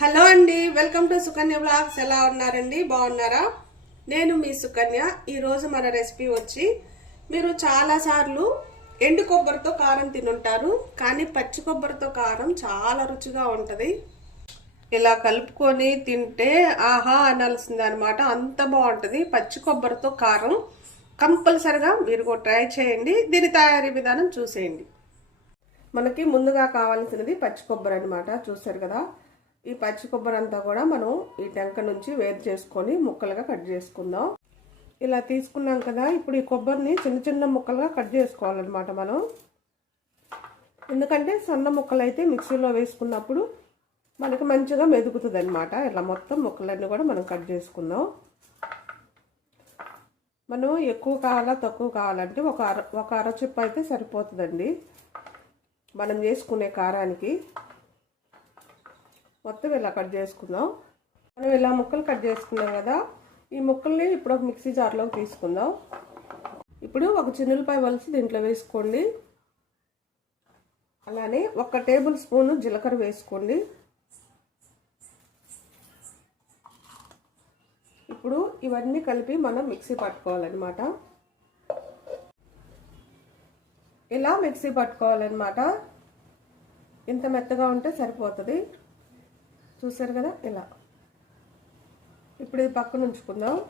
Hello అండి welcome to Sukanya blogs. ఎలా ఉన్నారండి? బాగున్నారా? నేను మీ సుకన్య. ఈరోజు మన రెసిపీ వచ్చి మీరు చాలా సార్లు ఎండు కొబ్బరితో కారం తినుంటారు కానీ పచ్చి కొబ్బరితో కారం చాలా రుచిగా ఉంటుంది. ఇలా కలుపుకొని తింటే ఆహా అనాల్సింది అనమాట అంత బాగుంటుంది. పచ్చి కొబ్బరితో కారం కంపల్సరిగా మీరు ట్రై చేయండి. దీని తయారీ విధానం చూసేయండి. మనకి ముందుగా కావాల్సినది పచ్చి కొబ్బరి అనమాట చూసారు కదా? ఈ పచ్చి కొబ్బరి అంతా కూడా మనం ఈ టెంక నుంచి వేరు చేసుకొని ముక్కలుగా కట్ చేసుకుందాం. ఇలా తీసుకున్నాం కదా ఇప్పుడు ఈ కొబ్బరిని చిన్న చిన్న ముక్కలుగా కట్ చేసుకోవాలన్నమాట మనం. ఎందుకంటే సన్న ముక్కలు అయితే మిక్సీలో వేసుకున్నప్పుడు మనకి మంచిగా మెదుగుతుంది అనమాట ఇలా మొత్తం ముక్కలన్నీ కూడా మనం కట్ చేసుకుందాం. మనం ఎక్కువ కావాలా తక్కువ కావాలంటే ఒక అర ఒక అరచిప్ప అయితే సరిపోతుందండి. మనం చేసుకునే కారానికి మొత్తం ఇలా కట్ చేసుకుందాం. మనం ఇలా ముక్కలు కట్ చేసుకున్నాం కదా ఈ ముక్కల్ని ఇప్పుడు ఒక మిక్సీ జార్లోకి తీసుకుందాం. ఇప్పుడు ఒక చిన్నులపాయ వలిసి దీంట్లో వేసుకోండి. అలానే ఒక టేబుల్ స్పూన్ జీలకర్ర వేసుకోండి. ఇప్పుడు ఇవన్నీ కలిపి మనం మిక్సీ పట్టుకోవాలన్నమాట. ఇలా మిక్సీ పట్టుకోవాలన్నమాట. ఇంత మెత్తగా ఉంటే సరిపోతుంది. చూసారు కదా? ఇలా. ఇప్పుడు ఇది పక్కన ఉంచుకుందాం.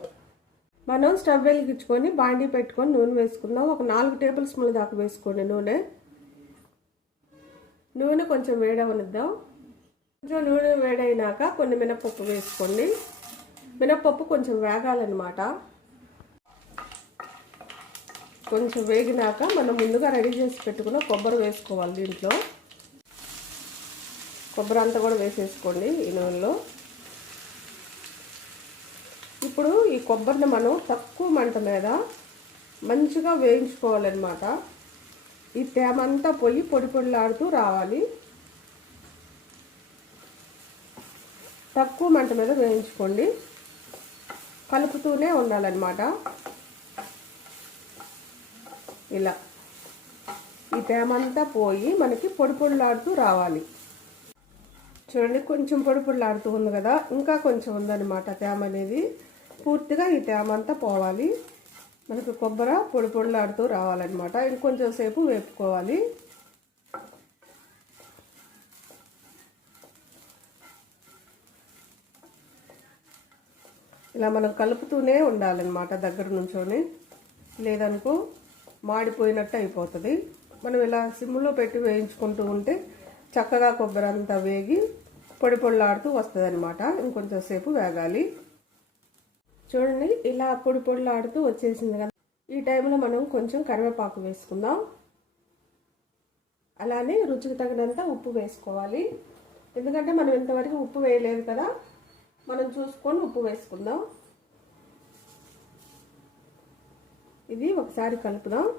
మనం స్టవ్ వెలిగించుకొని బాండీ పెట్టుకొని నూనె వేసుకుందాం. ఒక నాలుగు టేబుల్ స్పూన్ల దాకా వేసుకోండి నూనె. నూనె కొంచెం వేడవనిద్దాం. కొంచెం నూనె వేడైనాక కొన్ని మినపప్పు వేసుకోండి. మినపప్పు కొంచెం వేగాలన్నమాట. కొంచెం వేగినాక మనం ముందుగా రెడీ చేసి పెట్టుకున్న కొబ్బరి వేసుకోవాలి దీంట్లో. కొబ్బరి అంతా కూడా వేసేసుకోండి ఈ నూనెలో. ఇప్పుడు ఈ కొబ్బరిని మనం తక్కువ మంట మీద మంచిగా వేయించుకోవాలన్నమాట. ఈ తేమ అంతా పోయి పొడి పొడిలాడుతూ రావాలి. తక్కువ మంట మీద వేయించుకోండి. కలుపుతూనే ఉండాలన్నమాట. ఇలా. ఈ తేమంతా పోయి మనకి పొడి పొడిలాడుతూ రావాలి. చూడండి కొంచెం పొడి పొడిలాడుతూ ఉంది కదా ఇంకా కొంచెం ఉందన్నమాట తేమ అనేది. పూర్తిగా ఈ తేమ అంతా పోవాలి. మనకు కొబ్బరి పొడి పొడిలాడుతూ రావాలన్నమాట. ఇంకొంచెం సేపు వేపుకోవాలి. ఇలా మనం కలుపుతూనే ఉండాలన్నమాట దగ్గర నుంచొని. లేదనుకో మాడిపోయినట్టు అయిపోతుంది. మనం ఇలా సిమ్లో పెట్టి వేయించుకుంటూ ఉంటే చక్కగా కొబ్బరి అంతా వేగి పొడి పొడిలాడుతూ వస్తుంది అనమాట ఇంకొంచెం సేపు వేగాలి. చూడండి ఇలా పొడి పొడిలాడుతూ వచ్చేసింది కదా. ఈ టైంలో మనం కొంచెం కరివేపాకు వేసుకుందాం. అలానే రుచికి తగినంత ఉప్పు వేసుకోవాలి. ఎందుకంటే మనం ఇంతవరకు ఉప్పు వేయలేదు కదా. మనం చూసుకొని ఉప్పు వేసుకుందాం. ఇది ఒకసారి కలుపుదాం.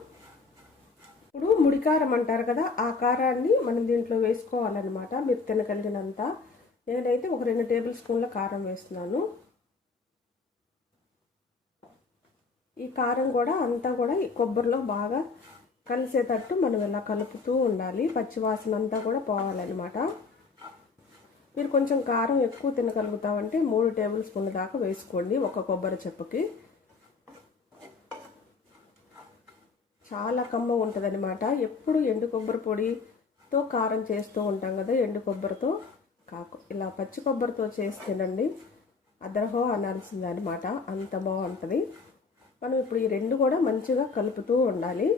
ఇప్పుడు ముడికారం అంటారు కదా ఆ కారాన్ని మనం దీంట్లో వేసుకోవాలన్నమాట మీరు తినగలిగినంత. నేనైతే ఒక రెండు టేబుల్ స్పూన్ల కారం వేస్తున్నాను. ఈ కారం కూడా అంతా కూడా ఈ కొబ్బరిలో బాగా కలిసేటట్టు మనం ఇలా కలుపుతూ ఉండాలి. పచ్చివాసన అంతా కూడా పోవాలన్నమాట. మీరు కొంచెం కారం ఎక్కువ తినగలుగుతామంటే మూడు టేబుల్ స్పూన్ల దాకా వేసుకోండి ఒక కొబ్బరి చెప్పుకి. చాలా కమ్మ ఉంటుంది అనమాట ఎప్పుడు ఎండు కొబ్బరి పొడితో కారం చేస్తూ ఉంటాం కదా ఎండు కొబ్బరితో కాకు. ఇలా పచ్చి కొబ్బరితో చేసి తినండి. అదరహో అనాల్సిందనమాట అంత బాగుంటుంది. మనం ఇప్పుడు ఈ రెండు కూడా మంచిగా కలుపుతూ ఉండాలి.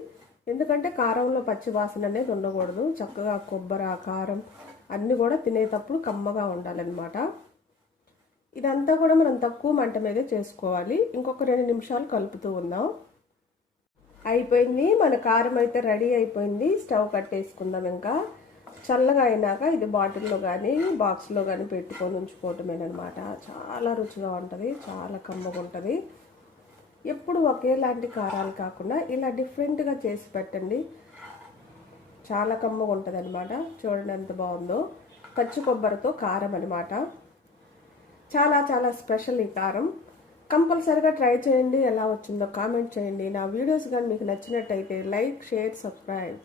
ఎందుకంటే కారంలో పచ్చి వాసన అనేది ఉండకూడదు. చక్కగా కొబ్బరి కారం అన్నీ కూడా తినేటప్పుడు కమ్మగా ఉండాలన్నమాట. ఇదంతా కూడా మనం తక్కువ మంట మీదే చేసుకోవాలి. ఇంకొక రెండు నిమిషాలు కలుపుతూ ఉందాం. అయిపోయింది. మన కారం అయితే రెడీ అయిపోయింది. స్టవ్ కట్టేసుకుందాం ఇంకా. చల్లగా అయినాక ఇది బాటిల్లో కానీ బాక్స్లో కానీ పెట్టుకొని ఉంచుకోవటమేనమాట. చాలా రుచిగా ఉంటుంది. చాలా కమ్మగా ఉంటుంది. ఎప్పుడు ఒకేలాంటి కారాలు కాకుండా ఇలా డిఫరెంట్గా చేసి పెట్టండి. చాలా కమ్మగా ఉంటుంది అనమాట చూడండి ఎంత బాగుందో. పచ్చి కొబ్బరితో కారం అనమాట చాలా చాలా స్పెషల్ ఈ కారం. కంపల్సరిగా ట్రై చేయండి ఎలా వచ్చిందో కామెంట్ చేయండి. నా వీడియోస్ కానీ మీకు నచ్చినట్టయితే లైక్ షేర్ సబ్స్క్రైబ్.